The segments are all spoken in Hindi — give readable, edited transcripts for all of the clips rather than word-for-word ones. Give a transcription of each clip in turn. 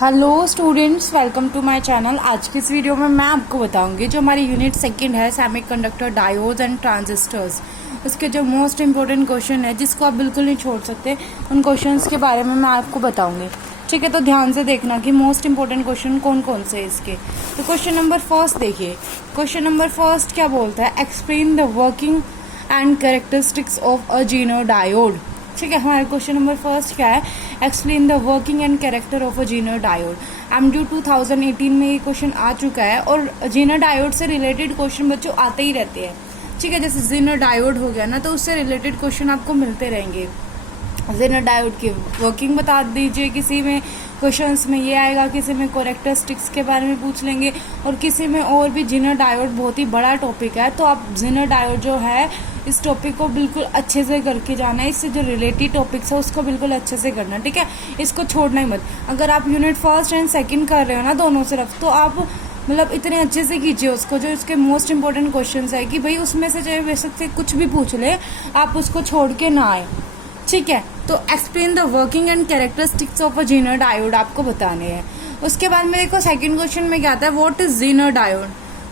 Hello students, welcome to my channel. आज की इस वीडियो में मैं आपको बताऊंगी जो हमारी यूनिट सेकंड है सेमीकंडक्टर डायोड्स एंड ट्रांजिस्टर्स, उसके जो मोस्ट इंपॉर्टेंट क्वेश्चन है जिसको आप बिल्कुल नहीं छोड़ सकते, उन क्वेश्चंस के बारे में मैं आपको बताऊंगी। ठीक है, तो ध्यान से देखना कि मोस्ट इंपॉर्टेंट क्वेश्चन कौन कौन से हैं इसके। तो क्वेश्चन नंबर फर्स्ट देखिए। क्वेश्चन नंबर फर्स्ट क्या बोलता है, explain the working and characteristics of a zener diode. ठीक है, हमारा क्वेश्चन नंबर फर्स्ट क्या है, explain the working and character of a zener diode. MDU 2018 में ये क्वेश्चन आ चुका है और जीनो डायोड से रिलेटेड क्वेश्चन बच्चों आते ही रहते हैं। ठीक है, जैसे जीनो डायोड हो गया ना, तो उससे रिलेटेड क्वेश्चन आपको मिलते रहेंगे। जीनो डायोड की वर्किंग बता दीजिए, किसी में क्वेश्चंस में ये आएगा, किसी में कैरेक्टरिस्टिक्स के बारे में पूछ लेंगे और किसी में और भी। जीनो डायोड बहुत ही बड़ा टॉपिक है, तो आप जीनो डायोड जो है इस टॉपिक को बिल्कुल अच्छे से करके जाना है। इससे जो रिलेटेड टॉपिक्स है उसको बिल्कुल अच्छे से करना, ठीक है, इसको छोड़ना ही मत। अगर आप यूनिट फर्स्ट एंड सेकंड कर रहे हो ना दोनों सिर्फ, तो आप मतलब इतने अच्छे से कीजिए उसको। जो इसके मोस्ट इंपॉर्टेंट क्वेश्चंस है कि भाई उसमें से चाहे बेशक से कुछ भी पूछ ले, आप उसको छोड़ के ना आए। ठीक है, तो explain the working and characteristics of a zener diode आपको बताने हैं। उसके बाद में देखो सेकंड क्वेश्चन में क्या आता है, व्हाट इज जीनो डायोड।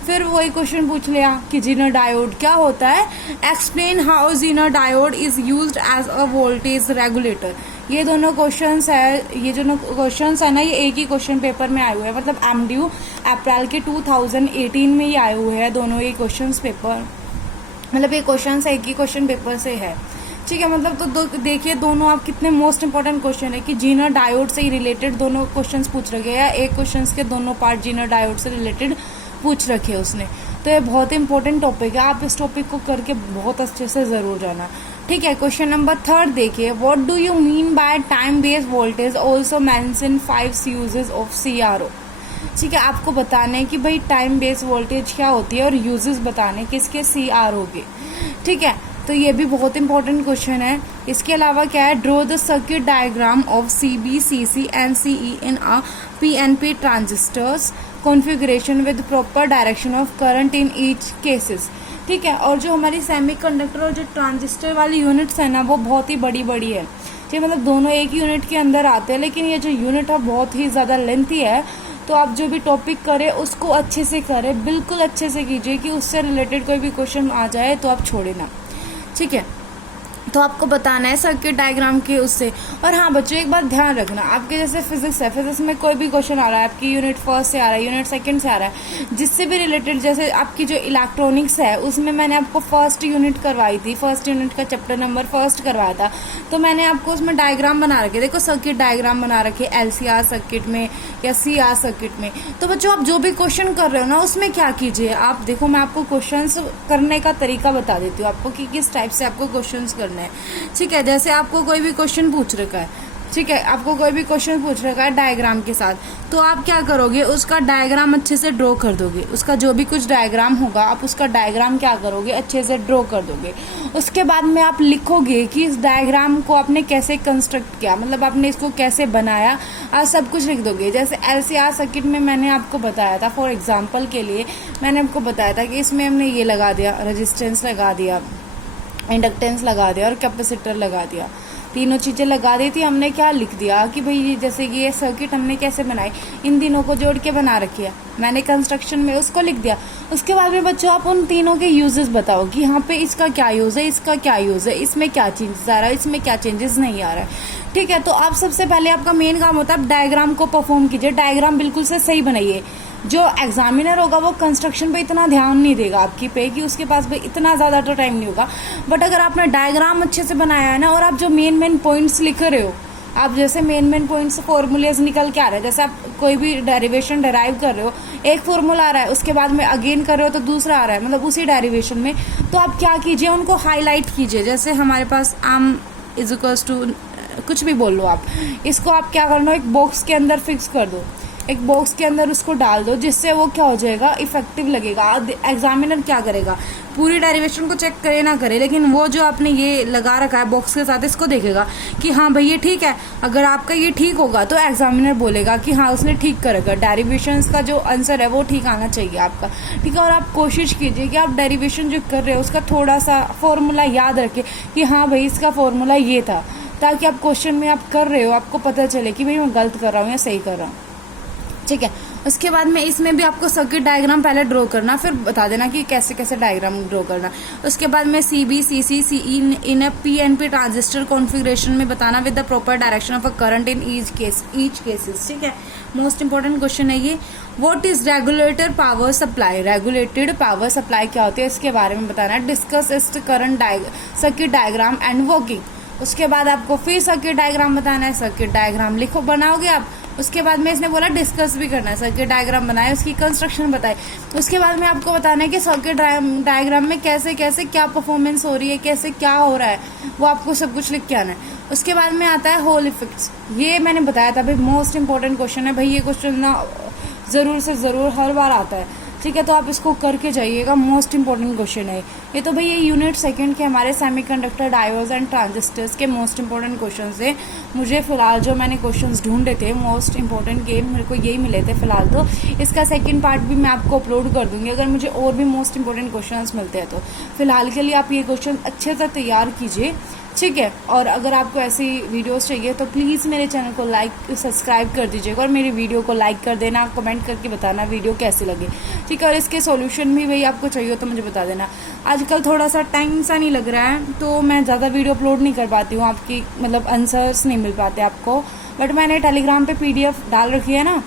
फिर वही क्वेश्चन पूछ लिया कि जीनो डायोड क्या होता है। Explain how zener diode is used as a voltage regulator. ये दोनों क्वेश्चंस है, ये जो क्वेश्चंस है ना, ये एक ही क्वेश्चन पेपर में आए हुए हैं, मतलब एमडीयू अप्रैल के 2018 में ये आए हुए हैं दोनों ये क्वेश्चंस पेपर, मतलब ये क्वेश्चंस एक ही क्वेश्चन पेपर से है। ठीक है, मतलब तो देखिए दोनों आप कितने मोस्ट इंपॉर्टेंट क्वेश्चन है कि जीनो डायोड से ही रिलेटेड दोनों क्वेश्चंस पूछ रखे हैं, एक क्वेश्चंस के दोनों पार्ट जीनो डायोड से रिलेटेड पूछ रखे हैं उसने। तो ये बहुत इंपॉर्टेंट टॉपिक है, आप इस टॉपिक को करके बहुत अच्छे से ज़रूर जाना। ठीक है, क्वेश्चन नंबर थर्ड देखिए, what do you mean by time based voltage also mention 5 uses of CRO। ठीक है, आपको बताना है कि भाई टाइम बेस्ड वोल्टेज क्या होती है और यूजेस बताने किसके, CRO के। ठीक है, तो ये भी बहुत इंपॉर्टेंट क्वेश्चन है। इसके अलावा क्या है, draw the circuit diagram of CB, CC and CE in a PNP transistors configuration with proper direction of current in each cases. ठीक है, और जो हमारी सेमीकंडक्टर और जो ट्रांजिस्टर वाली यूनिट्स है ना, वो बहुत ही बड़ी बड़ी है। ठीक, मतलब दोनों एक यूनिट के अंदर आते हैं, लेकिन ये जो यूनिट है बहुत ही ज़्यादा लेंथी है। तो आप जो भी टॉपिक करें उसको अच्छे से करें, बिल्कुल अच्छे से कीजिए कि उससे रिलेटेड कोई भी क्वेश्चन आ जाए तो आप छोड़े ना। ठीक है, तो आपको बताना है सर्किट डायग्राम के उससे। और हाँ बच्चों, एक बात ध्यान रखना, आपके जैसे फिजिक्स है, फिजिक्स में कोई भी क्वेश्चन आ रहा है आपकी यूनिट फर्स्ट से आ रहा है, यूनिट सेकंड से आ रहा है, जिससे भी रिलेटेड, जैसे आपकी जो इलेक्ट्रॉनिक्स है उसमें मैंने आपको फर्स्ट यूनिट करवाई थी, फर्स्ट यूनिट का चैप्टर नंबर फर्स्ट करवाया था, तो मैंने आपको उसमें डायग्राम बना रखे, देखो सर्किट डायग्राम बना रखे LCR सर्किट में या CR सर्किट में। तो बच्चों आप जो भी क्वेश्चन कर रहे हो ना, उसमें क्या कीजिए, आप देखो मैं आपको क्वेश्चन करने का तरीका बता देती हूँ आपको कि किस टाइप से आपको क्वेश्चन करना है। ठीक है, जैसे आपको कोई भी क्वेश्चन पूछ रखा है, ठीक है, आपको कोई भी क्वेश्चन पूछ रखा है डायग्राम के साथ, तो आप क्या करोगे, उसका डायग्राम अच्छे से ड्रॉ कर दोगे। उसका जो भी कुछ डायग्राम होगा आप उसका डायग्राम क्या करोगे, अच्छे से ड्रॉ कर दोगे। उसके बाद में आप लिखोगे कि इस डायग्राम को आपने कैसे कंस्ट्रक्ट किया, मतलब आपने इसको कैसे बनाया, आप सब कुछ लिख दोगे। जैसे LCR सर्किट में मैंने आपको बताया था, फॉर एग्जाम्पल के लिए मैंने आपको बताया था कि इसमें हमने ये लगा दिया, रेजिस्टेंस लगा दिया, इंडक्टेंस लगा दिया और कैपेसिटर लगा दिया, तीनों चीज़ें लगा दी थी। हमने क्या लिख दिया कि भाई जैसे कि ये सर्किट हमने कैसे बनाई, इन तीनों को जोड़ के बना रखी है मैंने कंस्ट्रक्शन में, उसको लिख दिया। उसके बाद में बच्चों आप उन तीनों के यूजेस बताओ कि यहाँ पे इसका क्या यूज़ है, इसका क्या यूज़ है, इसमें क्या चेंजेस आ रहा है, इसमें क्या चेंजेस नहीं आ रहा है। ठीक है, तो आप सबसे पहले आपका मेन काम होता है, आप डायग्राम को परफॉर्म कीजिए, डायग्राम बिल्कुल से सही बनाइए। जो एग्जामिनर होगा वो कंस्ट्रक्शन पे इतना ध्यान नहीं देगा आपकी पे, कि उसके पास भी इतना ज़्यादा तो टाइम नहीं होगा। बट अगर आपने डायग्राम अच्छे से बनाया है ना, और आप जो मेन पॉइंट्स लिख रहे हो, आप जैसे मेन पॉइंट्स फॉर्मूलेज निकल के आ रहे हैं, जैसे आप कोई भी डेरिवेशन डेराइव कर रहे हो, एक फॉर्मूला आ रहा है, उसके बाद में अगेन कर रहे हो तो दूसरा आ रहा है, मतलब उसी डेरिवेशन में, तो आप क्या कीजिए, उनको हाईलाइट कीजिए। जैसे हमारे पास आम इज इक्वल्स टू कुछ भी बोल लो आप, इसको आप क्या करना, एक बॉक्स के अंदर फिक्स कर दो, एक बॉक्स के अंदर उसको डाल दो, जिससे वो क्या हो जाएगा, इफेक्टिव लगेगा। एग्जामिनर क्या करेगा, पूरी डेरिवेशन को चेक करे ना करे, लेकिन वो जो आपने ये लगा रखा है बॉक्स के साथ, इसको देखेगा कि हाँ भाई ये ठीक है। अगर आपका ये ठीक होगा तो एग्जामिनर बोलेगा कि हाँ उसने ठीक करेगा, डेरिवेशन का जो आंसर है वो ठीक आना चाहिए आपका। ठीक है, और आप कोशिश कीजिए कि आप डेरिवेशन जो कर रहे हो उसका थोड़ा सा फॉर्मूला याद रखें कि हाँ भाई इसका फॉर्मूला ये था, ताकि आप क्वेश्चन में आप कर रहे हो आपको पता चले कि भाई मैं गलत कर रहा हूँ या सही कर रहा हूँ। ठीक है। उसके बाद में इसमें भी आपको सर्किट डायग्राम पहले ड्रॉ करना, फिर बता देना कि कैसे कैसे डायग्राम ड्रॉ करना। उसके बाद में CB CC CE इन अ PNP ट्रांजिस्टर कॉन्फ़िगरेशन में बताना with the proper direction of a current in each cases. ठीक है, मोस्ट इंपॉर्टेंट क्वेश्चन है ये। What is regulator power supply, regulated power supply क्या होती है इसके बारे में बताना है। डिस्कस इस current circuit diagram and working. उसके बाद आपको फिर सर्किट डायग्राम बताना है, सर्किट डायग्राम लिखो बनाओगे आप। उसके बाद में इसने बोला डिस्कस भी करना है, सर्किट डायग्राम बनाए, उसकी कंस्ट्रक्शन बताए। उसके बाद में आपको बताना है कि सर्किट डायग्राम में कैसे कैसे क्या परफॉर्मेंस हो रही है, कैसे क्या हो रहा है, वो आपको सब कुछ लिख के आना है। उसके बाद में आता है होल इफेक्ट्स, ये मैंने बताया था भाई मोस्ट इंपॉर्टेंट क्वेश्चन है भाई, ये क्वेश्चन ना ज़रूर से ज़रूर हर बार आता है। ठीक है, तो आप इसको करके जाइएगा, मोस्ट इंपॉर्टेंट क्वेश्चन है ये। तो भाई ये यूनिट सेकंड के हमारे सेमीकंडक्टर डायोड्स एंड ट्रांजिस्टर्स के मोस्ट इंपॉर्टेंट क्वेश्चन थे। मुझे फिलहाल जो मैंने क्वेश्चंस ढूंढे थे मोस्ट इंपॉर्टेंट के, मेरे को यही मिले थे फिलहाल। तो इसका सेकंड पार्ट भी मैं आपको अपलोड कर दूंगी अगर मुझे और भी मोस्ट इंपॉर्टेंट क्वेश्चंस मिलते हैं तो। फिलहाल के लिए आप ये क्वेश्चन अच्छे से तैयार कीजिए, ठीक है। और अगर आपको ऐसी वीडियोस चाहिए तो प्लीज़ मेरे चैनल को सब्सक्राइब कर दीजिएगा और मेरी वीडियो को लाइक कर देना, कमेंट करके बताना वीडियो कैसी लगी, ठीक है। और इसके सॉल्यूशन भी भाई आपको चाहिए तो मुझे बता देना। आजकल थोड़ा सा टाइम सा नहीं लग रहा है तो मैं ज़्यादा वीडियो अपलोड नहीं कर पाती हूँ, आपकी मतलब आंसर्स नहीं मिल पाते आपको, बट मैंने टेलीग्राम पे PDF डाल रखी है ना,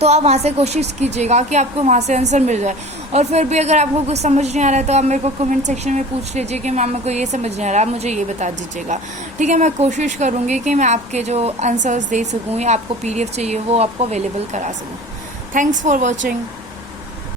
तो आप वहाँ से कोशिश कीजिएगा कि आपको वहाँ से आंसर मिल जाए। और फिर भी अगर आपको कुछ समझ नहीं आ रहा है तो आप मेरे को कमेंट सेक्शन में पूछ लीजिए कि मैम मेरे को ये समझ नहीं आ रहा, मुझे ये बता दीजिएगा, ठीक है। मैं कोशिश करूँगी कि मैं आपके जो आंसर्स दे सकूँ या आपको PDF चाहिए वो आपको अवेलेबल करा सकूँ। Thanks for watching.